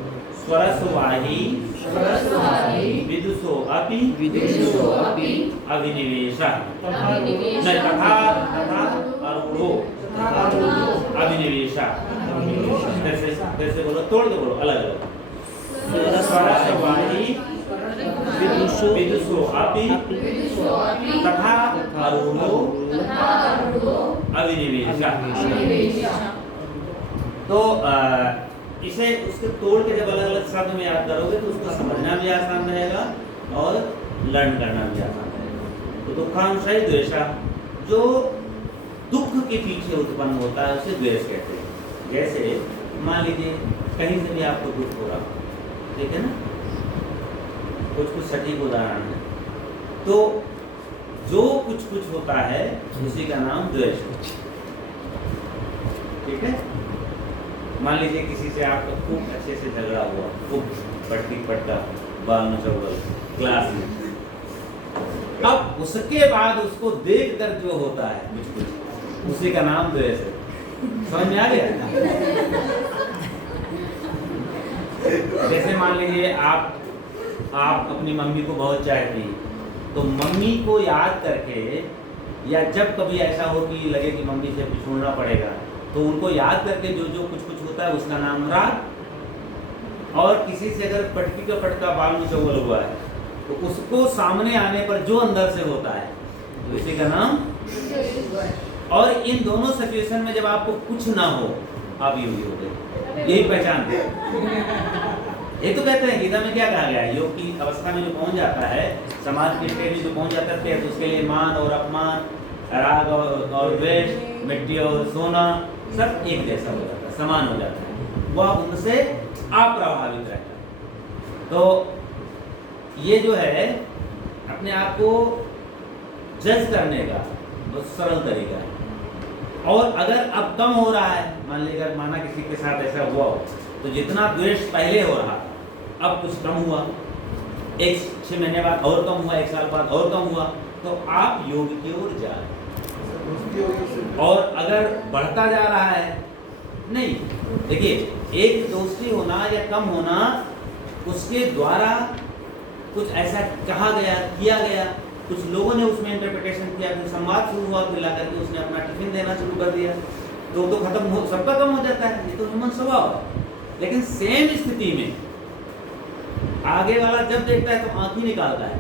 स्वरस्वाही विदुषो अपि अभिनिवेशः। नहीं, तथा अरूढ़ो अभिनिवेशः। कैसे बोलो, तोड़ के बोलो, अलग अलग। स्वरस्वाही विदुषो अपि तथा अरूढ़ो अभिनिवेशः। तो इसे उसके तोड़ के जब अलग अलग शब्द में याद करोगे तो उसको समझना भी आसान रहेगा और लर्न करना भी आसान रहेगा। तो दुखानुशयी द्वेषः, जो दुख के पीछे उत्पन्न होता है उसे द्वेष कहते हैं। जैसे मान लीजिए कहीं से भी आपको दुख हो रहा, ठीक है ना, कुछ सटीक उदाहरण है, तो जो कुछ होता है उसी का नाम द्वेष है। ठीक है, मान लीजिए किसी से आपका खूब अच्छे से झगड़ा हुआ, खूब पटकी पटका, बाल में चौड़ल क्लास में, अब उसके बाद उसको देख कर जो होता है कुछ उसी का नाम द्वेष है। समझ में आ गया? जैसे मान लीजिए आप अपनी मम्मी को बहुत चाहती, तो मम्मी को याद करके, या जब कभी ऐसा हो कि लगे कि मम्मी से छोड़ना पड़ेगा, तो उनको याद करके जो कुछ होता है उसका नाम राग। और किसी से अगर पटकी का पटका बाल में चौगल हुआ है तो उसको सामने आने पर जो अंदर से होता है उसी का नाम। और इन दोनों सिचुएशन में जब आपको कुछ ना हो, आप योगी हो गए, यही पहचान है। ये तो कहते हैं गीता में क्या कहा गया है, योग की अवस्था में जो पहुंच जाता है, समाज के स्टेज में जो पहुंच जाता है, तो उसके लिए मान और अपमान, राग और द्वेष, मिट्टी और सोना सब एक जैसा हो जाता है, समान हो जाता है, वह उनसे अप्रभावित रहता है। तो ये जो है अपने आप को जज करने का बहुत सरल तरीका है। और अगर अब कम हो रहा है, मान लीजिए माना किसी के साथ ऐसा हुआ हो, तो जितना द्वेष पहले हो रहा अब कुछ कम हुआ, 6 महीने बाद और कम हुआ, 1 साल बाद और कम हुआ, तो आप योग की ओर जाए। और अगर बढ़ता जा रहा है, नहीं, देखिए एक दोस्ती होना या कम होना उसके द्वारा कुछ ऐसा कहा गया, किया गया, कुछ लोगों ने उसमें इंटरप्रिटेशन किया, फिर संवाद शुरू हुआ, फिर ला करके उसने अपना टिफिन देना शुरू कर दिया, तो खत्म हो, सबका कम हो जाता है, ये तो ह्यूमन स्वभाव है। लेकिन सेम स्थिति में आगे वाला जब देखता है तो आंख ही निकालता है,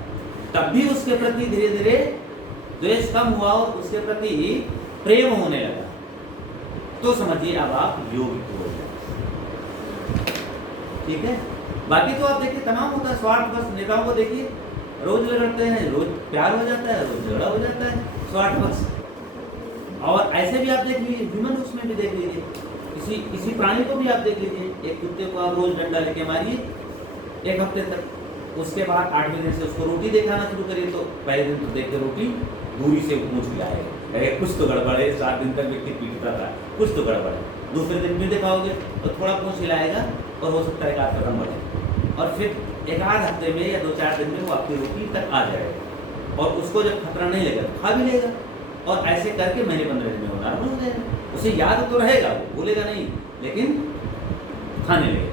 तब भी उसके प्रति धीरे धीरे द्वेष कम हुआ और उसके प्रति प्रेम होने लगा, तो समझिए अब आप योगिक हो गए। ठीक है, बाकी तो आप देखिए तमाम होता है स्वार्थ, बस नेताओं को देखिए रोज लड़ते हैं, रोज प्यार हो जाता है, रोज झगड़ा हो जाता है, स्वार्थ बस। और ऐसे भी आप देख लीजिए, ह्यूमन उसमें भी देख लीजिए, किसी प्राणी को भी आप देख लीजिए, एक कुत्ते को आप रोज डंडा लेके मारिए 1 हफ्ते तक, उसके बाद 8वें दिन से उसको रोटी दिखाना शुरू करिए, तो पहले दिन तो देख के रोटी दूरी से पूछ लाएगा, कुछ तो गड़बड़ है, 7 दिन तक व्यक्ति पीटता था, कुछ तो गड़बड़ है। दूसरे दिन भी दिखाओगे तो थोड़ा पूछ हिलाएगा और हो सकता है 1 आध कदम बढ़े, और फिर 1 आध हफ्ते में या 2-4 दिन में वो आपकी रोटी तक आ जाएगा, और उसको जब खतरा नहीं लगेगा खा भी लेगा, और ऐसे करके महीने 15 दिन में वो नॉर्मल हो जाएगा। उसे याद तो रहेगा, वो भूलेगा नहीं, लेकिन खाने लगेगा।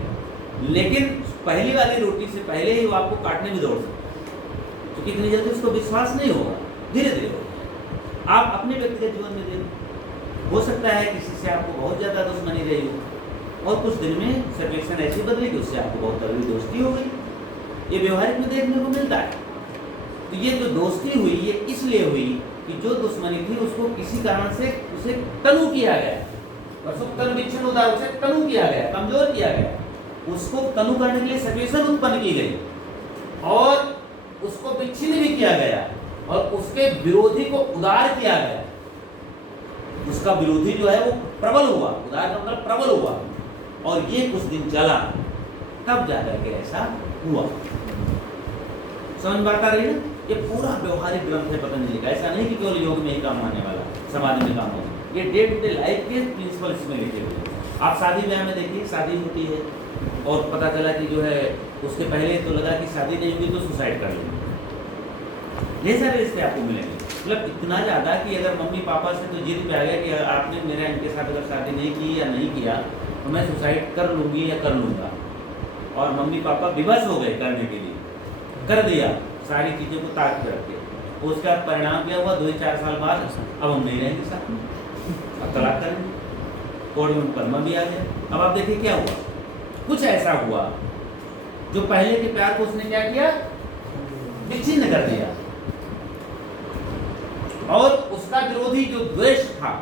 लेकिन पहली वाली रोटी से पहले ही वो आपको काटने भी दौड़ सकता है, क्योंकि इतनी जल्दी उसको विश्वास नहीं होगा, धीरे धीरे होगा। आप अपने व्यक्तिगत जीवन में देखो, हो सकता है किसी से आपको बहुत ज़्यादा दुश्मनी रही हो, और कुछ दिन में सिचुएशन ऐसी बदली कि उससे आपको बहुत तगड़ी दोस्ती हो गई। ये व्यवहारिक में देखने को मिलता है। तो ये जो दोस्ती हुई ये इसलिए हुई कि जो दुश्मनी थी उसको किसी कारण से उसे तनु किया गया, तनु विच्छिन्न उदार उसे तनु किया गया, कमजोर किया गया, उसको तनु करने के लिए सिचुएशन उत्पन्न की गई और उसको विच्छिन्न भी किया गया और उसके विरोधी को उदार किया गया। उसका विरोधी जो है वो प्रबल हुआ, उदार का मतलब प्रबल हुआ, और ये कुछ दिन चला, तब जाकर के ऐसा हुआ। समझ बात आ रही है? ये पूरा व्यवहारिक ग्रंथ है पतंजलि का, ऐसा नहीं कि केवल योग में ही काम आने वाला, समाज में काम होगा। ये डे टू डे लाइफ के प्रिंसिपल इसमें लिखे हुए। आप शादी ब्याह में देखिए, शादी होती है और पता चला कि जो है उसके पहले तो लगा कि शादी नहीं होगी तो सुसाइड कर लेंगे। ये सारे रिश्ते आपको मिलेंगे, मतलब इतना ज़्यादा कि अगर मम्मी पापा से तो जिद पे आ गया कि आपने मेरा इनके साथ अगर शादी नहीं की या नहीं किया तो मैं सुसाइड कर लूँगी या कर लूँगा, और मम्मी पापा विवश हो गए करने के लिए, कर दिया सारी चीज़ों को ताक के रख के। उसका परिणाम क्या हुआ? 2-4 साल बाद अब हम नहीं रहेंगे साथ में, अब तलाक करेंगे, कोर्ट में मुकदमा भी आ गया। अब आप देखिए क्या हुआ, कुछ ऐसा हुआ जो पहले के प्यार को उसने क्या किया? विच्छिन्न कर दिया, और उसका विरोधी जो द्वेष था,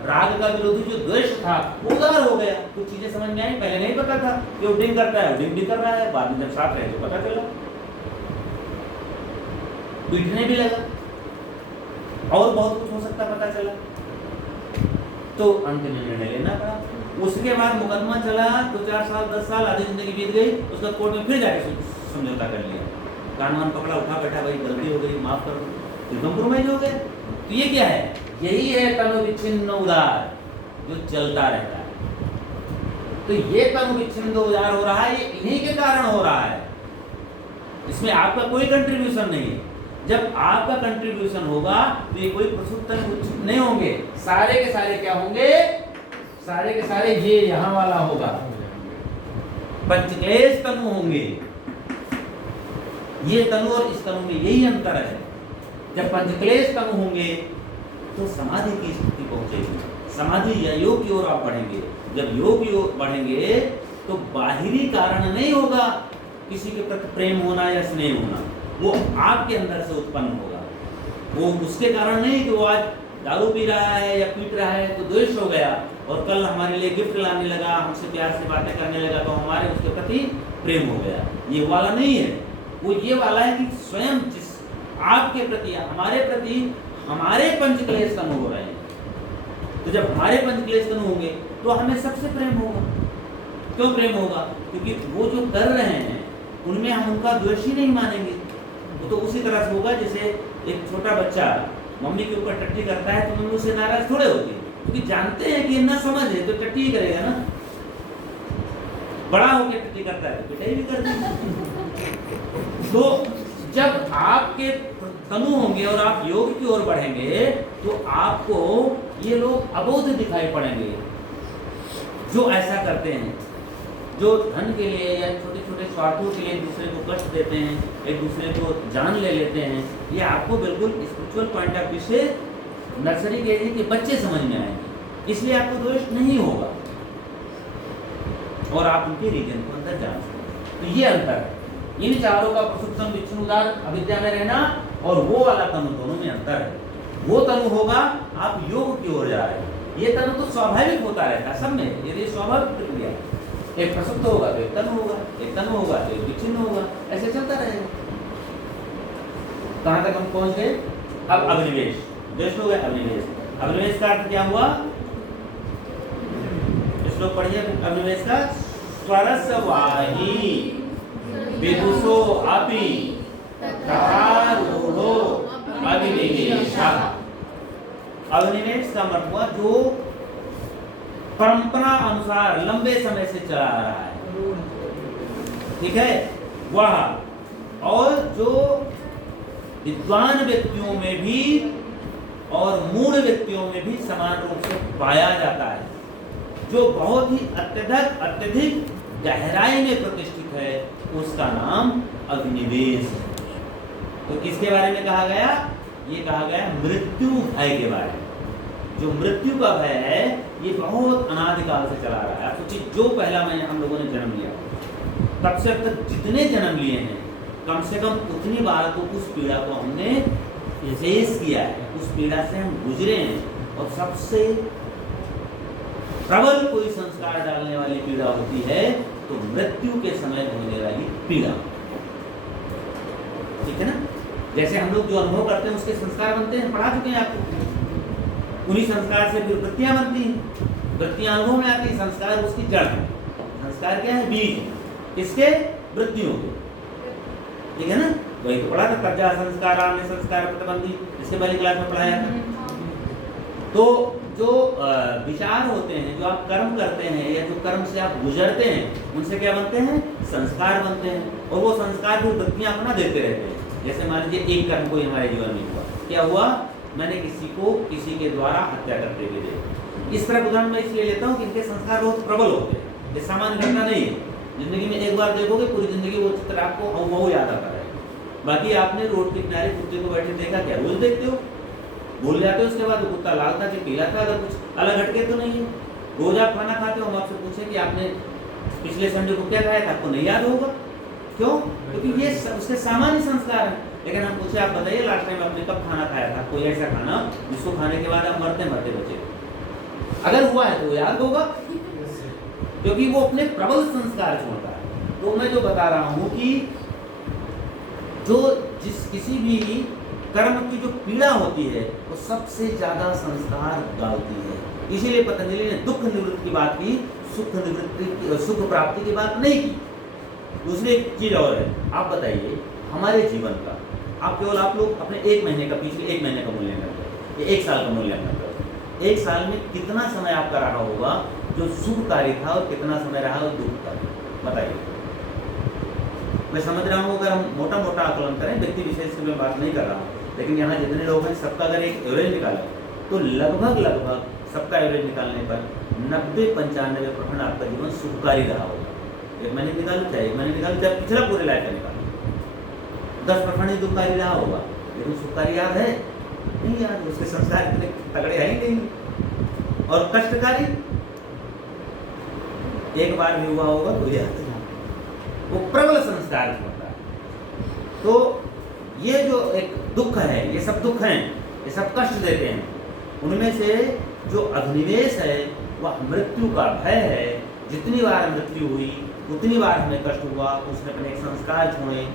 राग का विरोधी जो द्वेष था वो उदार हो गया। कुछ चीजें समझ में आई, पहले नहीं पता था कि वो ड्रिंक करता है, ड्रिंक भी कर रहा है, बाद में जब साथ रहे तो पता चला, पीटने भी लगा और बहुत कुछ हो सकता पता चला, तो अंत में निर्णय लेना पड़ा। उसके बाद मुकदमा चला, 2-4 साल 10 साल आधी जिंदगी बीत गई, उसका कोर्ट में फिर जाके समझौता कर लिया, कानून पकड़ा, उठा बैठा, भाई गलती हो गई, माफ करो, फिर कंप्रोमाइज हो गए। तो ये क्या है? यही है तनु विच्छिन्न उदार जो चलता रहता है। तो ये तनु विच्छिन्न उदार हो रहा है, ये इन्हीं के कारण हो रहा है, इसमें आपका कोई कंट्रीब्यूशन नहीं है। जब आपका कंट्रीब्यूशन होगा तो ये कोई प्रसूत तनु नहीं होंगे, सारे के सारे क्या होंगे? सारे के सारे ये यहाँ वाला होगा, पंचक्लेश तनु होंगे। ये तनु और इस तनु में यही अंतर है। जब पंचक्लेश तनु होंगे तो समाधि की स्थिति पहुंचेगी, समाधि या योग की ओर आप बढ़ेंगे। जब योग की ओर बढ़ेंगे तो बाहरी कारण नहीं होगा किसी के प्रति प्रेम होना या स्नेह होना, वो आपके अंदर से उत्पन्न होगा। वो उसके कारण नहीं कि वो आज दारू पी रहा है या पीट रहा है तो द्वेष हो गया, और कल हमारे लिए गिफ्ट लाने लगा, हमसे प्यार से बातें करने लगा तो हमारे उसके प्रति प्रेम हो गया। ये वाला नहीं है, वो ये वाला है कि स्वयं जिस आपके प्रति, हमारे प्रति हमारे पंचक्लेश तनु हो रहे हैं। तो जब हमारे पंचक्लेश तनु होंगे तो हमें सबसे प्रेम होगा। क्यों प्रेम होगा? क्योंकि वो जो कर रहे हैं उनमें हम उनका द्वेष ही नहीं मानेंगे। वो तो उसी तरह से होगा जैसे एक छोटा बच्चा मम्मी के ऊपर टट्टी करता है तो मम्मी उससे नाराज थोड़े होती है, क्योंकि जानते हैं कि ये ना समझ है तो टट्टी ही करेगा ना। बड़ा होकर टट्टी करता है तो पिटाई भी कर देगा। तो जब आपके तनु होंगे और आप योग की ओर बढ़ेंगे तो आपको ये लोग अबोध दिखाई पड़ेंगे जो ऐसा करते हैं, जो धन के लिए या छोटे छोटे स्वार्थों के लिए एक दूसरे को कष्ट देते हैं, एक दूसरे को जान ले लेते हैं। ये आपको बिल्कुल स्पिरिचुअल पॉइंट ऑफ व्यू से नर्सरी के एज के बच्चे समझ में आएंगे, इसलिए आपको दोष नहीं होगा और आप उनके रीजन को अंदर जान सकते। तो ये अंतर है इन चारों का, प्रसुप्तम विच्छिन्न उदार अविद्या में रहना और वो वाला तनु, दोनों में अंतर है। वो तनु होगा आप योग की ओर जा रहे हैं, ये तनु तो स्वाभाविक होता रहता है सब में, यदि स्वाभाविक प्रक्रिया, एक प्रसुप्त होगा तो एक तनु होगा, एक तनु होगा तो एक विच्छिन्न होगा, ऐसे चलता रहेगा। कहाँ तक हम पहुंच गए? अब अभिनिवेश, देश हो गया अभिनिवेश। अभिनिवेश का अर्थ क्या हुआ? श्लोक पढ़िए अभिनिवेश का। स्वरसवाही विदुषो अपि तथारूढ़ो अभिनिवेशः। अभिनिवेश का मतलब हुआ जो परंपरा अनुसार लंबे समय से चला आ रहा है, ठीक है, वह, और जो विद्वान व्यक्तियों में भी और मूढ़ व्यक्तियों में भी समान रूप से पाया जाता है, जो बहुत ही अत्यधिक गहराई में प्रतिष्ठित है, उसका नाम अभिनिवेश है। तो किसके बारे में कहा गया? ये कहा गया मृत्यु भय के बारे में। जो मृत्यु का भय है ये बहुत अनादिकाल से चला रहा है। आप सोचिए, जो पहला में हम लोगों ने जन्म लिया तब से अब तक जितने जन्म लिए हैं, कम से कम उतनी बार तो उस पीड़ा को हमने फेस किया है, उस पीड़ा से हम गुजरे हैं। और सबसे प्रबल कोई संस्कार डालने वाली पीड़ा होती है तो मृत्यु के समय होने वाली पीड़ा, ठीक है ना। जैसे हम लोग जो अनुभव करते हैं उसके संस्कार बनते हैं, पढ़ा चुके हैं आपको। उन्हीं संस्कार से फिर वृत्तियां बनती हैं, वृत्तियां अनुभव में आती हैं, संस्कार उसकी जड़ है। संस्कार क्या है? बीज। किसके? वृत्तियों के, ठीक है ना। वही तो पढ़ा था, तज्जा संस्कार अन्य संस्कार प्रतिबंधी, इसके पहले क्लास में पढ़ाया था। तो जो विचार होते हैं, जो आप कर्म करते हैं या जो कर्म से आप गुजरते हैं, उनसे क्या बनते हैं? संस्कार बनते हैं। और वो संस्कार भी वृत्तियां अपना देते रहते हैं। जैसे मान लीजिए एक कर्म कोई हमारे जीवन में हुआ, क्या हुआ? मैंने किसी को किसी के द्वारा हत्या करते हुए देखा। इस तरह उदाहरण मैं इसलिए लेता हूँ कि इनके संस्कार बहुत प्रबल होते हैं, ये सामान्य घटना नहीं है। जिंदगी में एक बार देखोगे, पूरी जिंदगी वो चित्र आपको वो याद आता है। बाकी आपने रोड के किनारे कुत्ते को बैठे देखा क्या? रोज देखते हो, भूल जाते हो उसके बाद वो कुत्ता लाल था कि पीला था, अगर कुछ अलग हटके तो नहीं है। रोज आप खाना खाते हो, हम आपसे पूछे कि आपने पिछले संडे को क्या खाया था, आपको नहीं याद होगा। क्यों? क्योंकि ये उसके सामान्य संस्कार है। लेकिन हम पूछे, आप बताइए लास्ट टाइम आपने कब खाना खाया था, कोई ऐसा खाना जिसको खाने के बाद आप मरते मरते बचे। अगर हुआ है तो याद होगा, क्योंकि वो अपने प्रबल संस्कार छोड़ता है। तो मैं जो बता रहा हूं कि जो किसी भी कर्म की जो पीड़ा होती है वो सबसे ज्यादा संस्कार डालती है। इसीलिए पतंजलि ने दुख निवृत्ति की बात की, सुख निवृत्ति सुख प्राप्ति की बात नहीं की। दूसरी एक चीज और है, आप बताइए हमारे जीवन का, आप केवल आप लोग अपने एक महीने का, पिछले एक महीने का मूल्यांकन करें, एक साल का मूल्यांकन करें। एक साल में कितना समय आपका रहा होगा जो सुखकारी था और कितना समय रहा वो दुखकारी? बताइए। मैं समझ रहा हूँ अगर हम मोटा मोटा आकलन करें, व्यक्ति विशेष की मैं बात नहीं कर रहा हूँ, लेकिन यहाँ जितने लोग हैं सबका अगर एक एवरेज निकालें तो लगभग सबका एवरेज निकालने पर 90-95% आपका जीवन सुखकारी रहा होगा। एक महीने निकालो चाहे एक महीने निकालो, चाहे पिछला पूरे लाइफ का निकालो, 10% ही दुखकारी रहा होगा। लेकिन सुखकारी याद है? नहीं याद, उसके संस्कार इतने तगड़े है ही नहीं। और कष्टकारी एक बार भी हुआ होगा तो याद, वो प्रबल संस्कार होता है। तो ये जो एक दुख है, ये सब दुख हैं, ये सब कष्ट देते हैं। उनमें से जो अभिनिवेश है वह मृत्यु का भय है। जितनी बार मृत्यु हुई उतनी बार हमें कष्ट हुआ, उसने अपने एक संस्कार छोड़े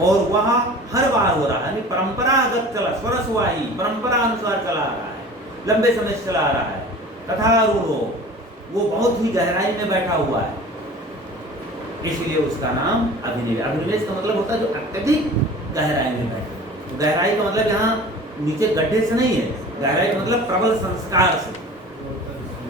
और वह हर बार हो रहा है। परंपरागत चला, स्वरसवाही परंपरा अनुसार चला आ रहा है, लंबे समय से चला आ रहा है। तथारूढ़ो, वो बहुत ही गहराई में बैठा हुआ है, इसलिए उसका नाम अभिनिवेश। अभिनिवेश का मतलब होता है जो अत्यधिक गहराई में बैठे। तो गहराई का मतलब यहाँ नीचे गड्ढे से नहीं है, गहराई का मतलब प्रबल संस्कार से।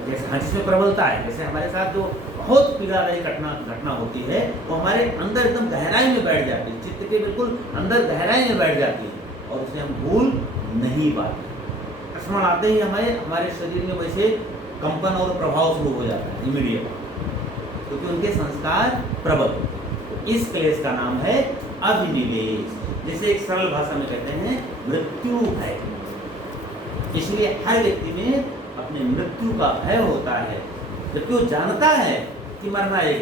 जैसे हाँ, जिसमें प्रबलता है, जैसे हमारे साथ जो बहुत पीड़ादायी घटना होती है वो हमारे अंदर एकदम गहराई में बैठ जाती है, चित्त के बिल्कुल अंदर गहराई में बैठ जाती है और उसे हम भूल नहीं पाते। स्मरण आते ही हमारे शरीर में वैसे कंपन और प्रभाव शुरू हो जाता है इमीडिएट, क्योंकि उनके संस्कार प्रबल। तो इस क्लेश का नाम है अभिनिवेश, जिसे एक सरल भाषा में कहते हैं मृत्यु भय। इसलिए हर व्यक्ति में अपने मृत्यु का भय होता है, जबकि वो जानता है कि मरना एक